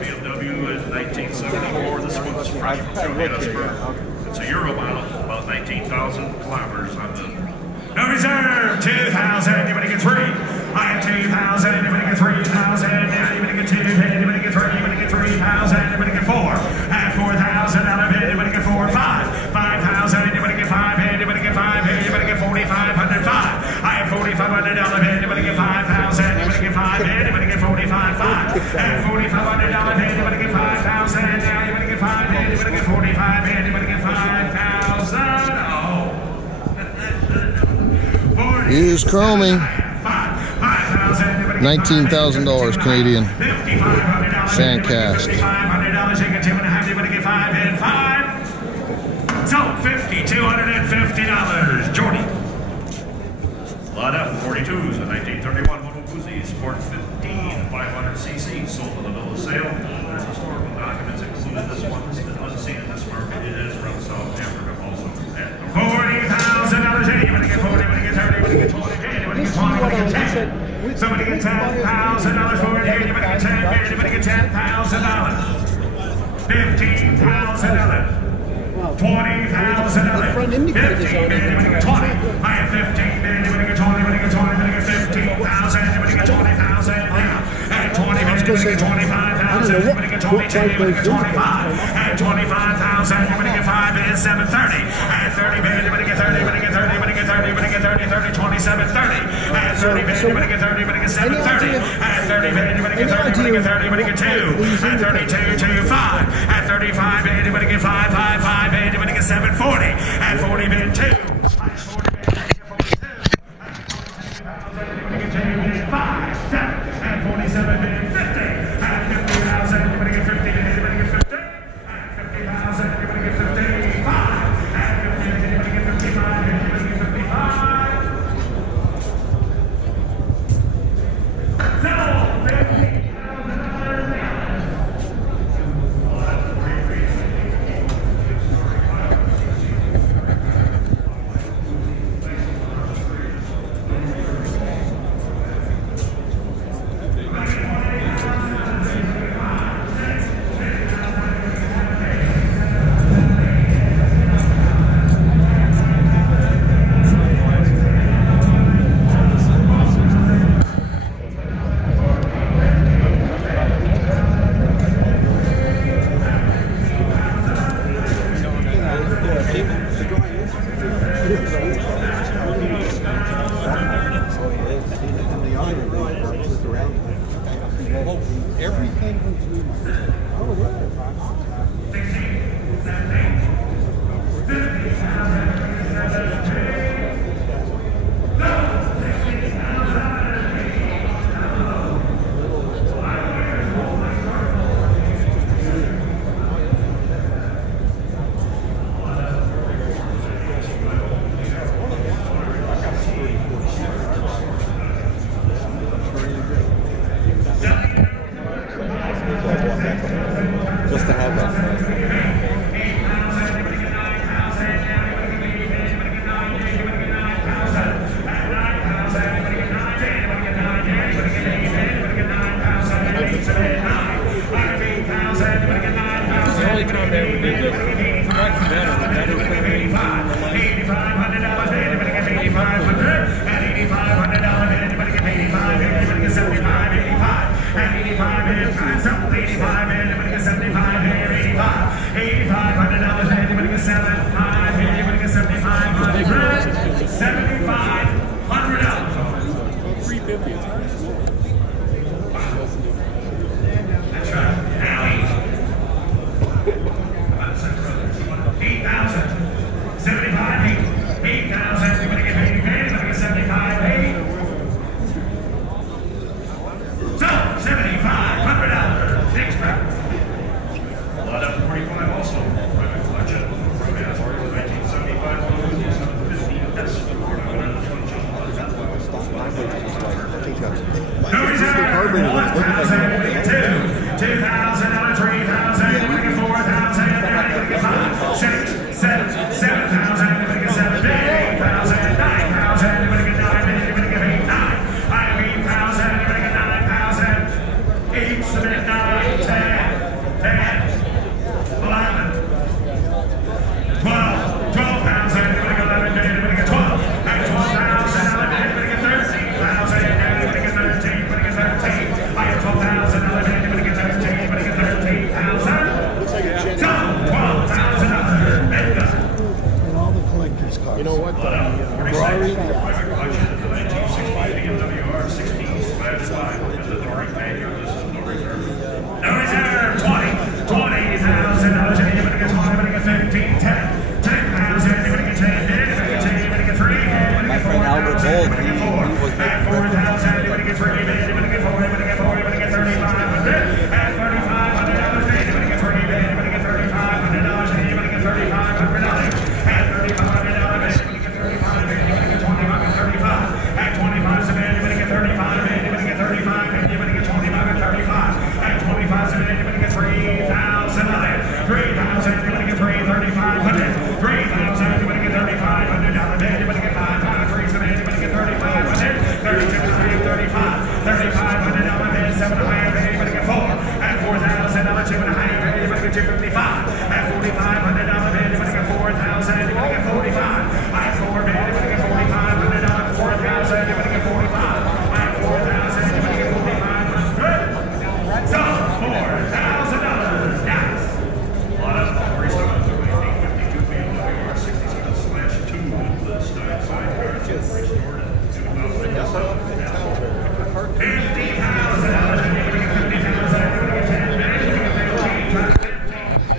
BMW in 1974. This one's fresh from Johannesburg. It's a Euro model, about 19,000 kilometers on the... No reserve, 2,000, anybody get 3. I have 2,000, anybody get 3,000, anybody get 2, anybody get 3, anybody get 3,000, anybody get 4. At 4,000, anybody get 4, 5. 5,000, anybody get 5, anybody get 5, anybody get 4,500, 5. I have $4,500, anybody get 5,000, anybody get 5, anybody get 45, 5. At $4,500, anybody get 5,000, anybody get 5, anybody get 45, anybody get 5,000. Oh. Use Chromie. $19,000 Canadian. Sandcast. So $5,250. Jordy. Lot F 42s, a 1931 Moto Guzzi, Sport 15, 500cc, sold on the bill of sale. There's historical documents included. This one has been unseen in this market. It is from South Africa also. $40,000. Anybody get 40, anybody get 30, anybody get 20, anybody get 20, anybody get 10. Somebody get $10,000 for it. Anybody get 10, anybody get $10,000. $15,000. $20,000. 15, anybody get 20. I have 15, anybody get 20, anybody get 20, anybody get 15,000, anybody get 20,000. And 20, anybody get 25,000, anybody get 22, anybody get 25. And 25,000, anybody get 5 is 730. And 30, anybody get 30, anybody get 30, anybody get 30, anybody get 30, 30, 27, 30. And 30, anybody get 30, anybody get 730. And 30, anybody get 30, anybody get 30, anybody get 2. And 32, 2, 5. And 35, anybody get 5, 5, 5. Anybody get 740. And 40 bid 2. And 40 bid 42. Anybody get 2 bid 5, 7. And 47 bid 50. And 50,000. Anybody get 50 bid, anybody get 50. And 50,000. Anybody get 55. And 50, anybody get 55. Anybody get 55. So, $50,000. Just to have that. $8,000, 46. My collection is the 1960 BMW R60s, class 5, and the North manual. This is no reserve. No reserve, 20. $20,000. Anybody get 20, anybody get 15, 10. 10,000, anybody get 10, anybody get 10, anybody get 3, anybody get 4, anybody get 4. At 4,000, anybody get 3, anybody get 4, anybody get 4, anybody get 3,500. At $3,500, anybody get 3, anybody get $3,500, anybody get $3,500. At $3,500, anybody get 35, anybody get 25 and 35. At 25, anybody get 35, anybody get 35, anybody get 25 and 35. At 25, anybody get 3,000 on it. 3,000, anybody get 3,500. 3,000, anybody get $3,500. Anybody get 5, 3, anybody get 3,500. 32, 35. $3,500 bid, 7,500, anybody get 4. At $4,000, 2,500, anybody get 255. At $4,500 bid, anybody get 4,000, anybody get 45. At 4 bid, anybody get $4,500. 4,000, anybody get 45. At 4,000, anybody get 4,500. So $4,000, yes. A lot of restock to 1952 BMW R67/2 with the style sidecar restored in 2007. $50,000, anybody get 50,000, anybody get 10, anybody get 15, 15.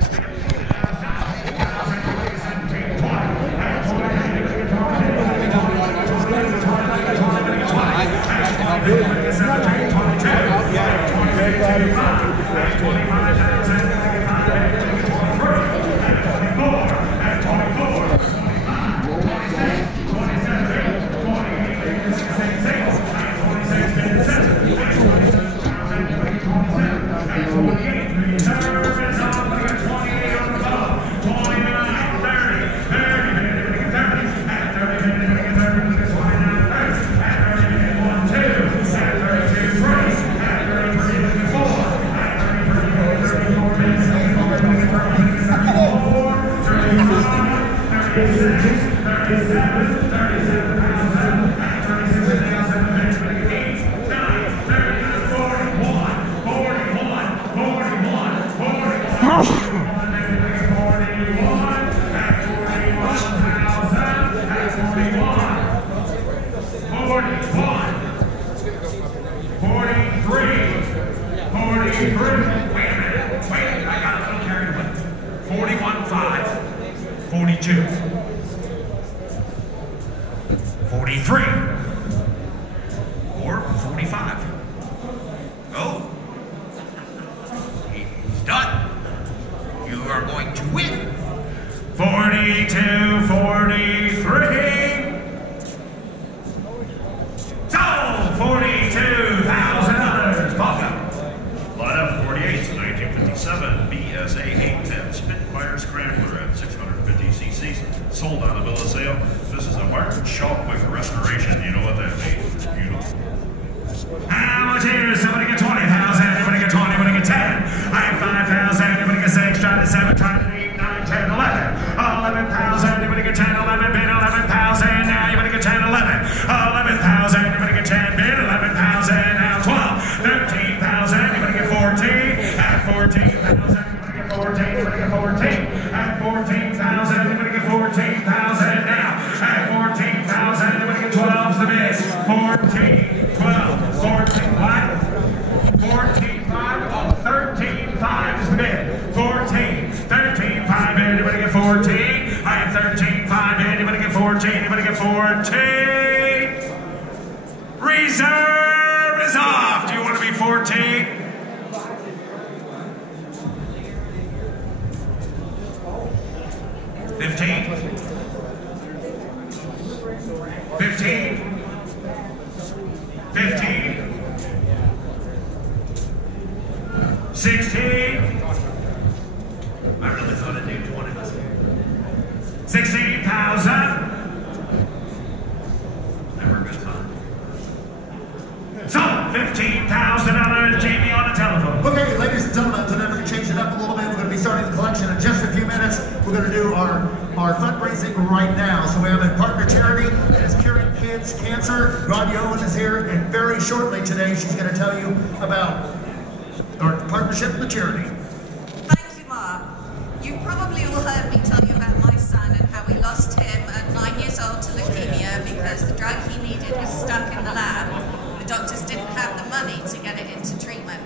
Reserve is off. Do you want to be 14? 15. 15. 15. 16. I really thought I'd do 20. 16,000. So, $15,000, Jamie on the telephone. Okay, ladies and gentlemen, today we're going to change it up a little bit. We're going to be starting the collection in just a few minutes. We're going to do our fundraising right now. So we have a partner charity that is curing kids cancer. Rodney Owen is here, and very shortly today, she's going to tell you about our partnership with the charity. Thank you, Mark. You probably all heard me tell you about my son and how we lost him at 9 years old to leukemia. because the drug he needed was stuck in the lab. The doctors didn't have the money to get it into treatment.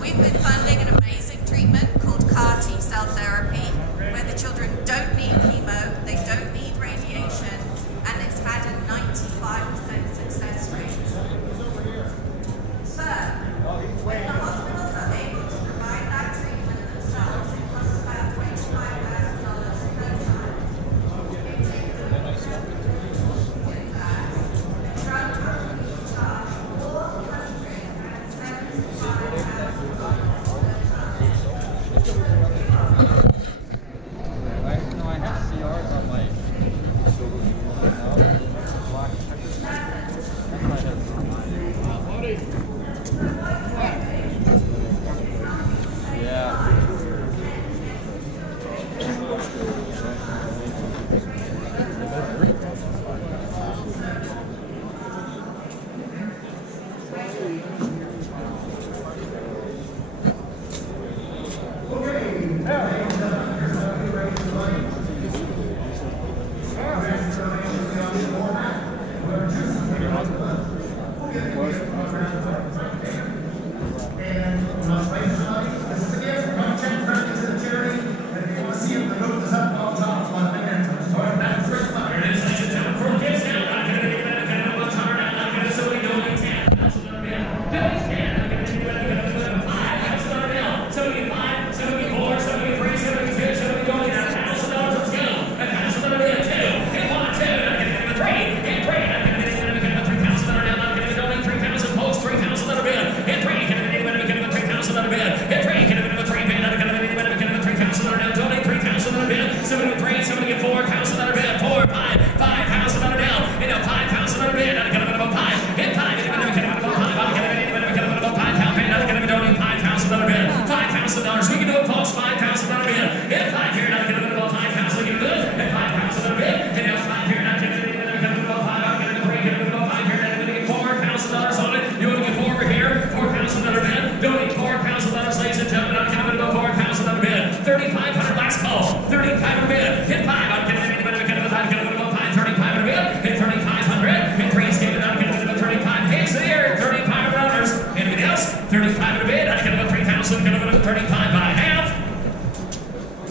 We've been funding an amazing treatment called CAR T cell therapy, where the children don't need chemo, they don't need radiation, and it's had a 95% success rate. So, when the hospitals are able to provide that treatment themselves, it costs about $25,000 per child. With that, the drug companies charge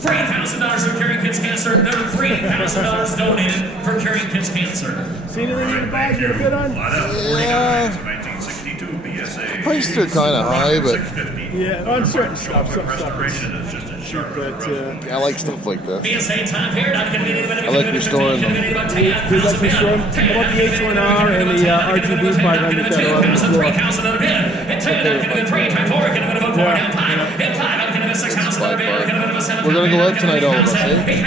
$3,000 for curing kids' cancer. Another $3,000 donated for curing kids' cancer. Seen anything in the bag you're good on? Yeah. Prices are kind of high, but yeah, on certain stuff. Some stuff is cheap, but I like stuff like this. PSA time here. I like restoring them. do you like restoring? How about the H1R and the RGB 500 that are on the floor? We're gonna go out tonight, all of us, eh?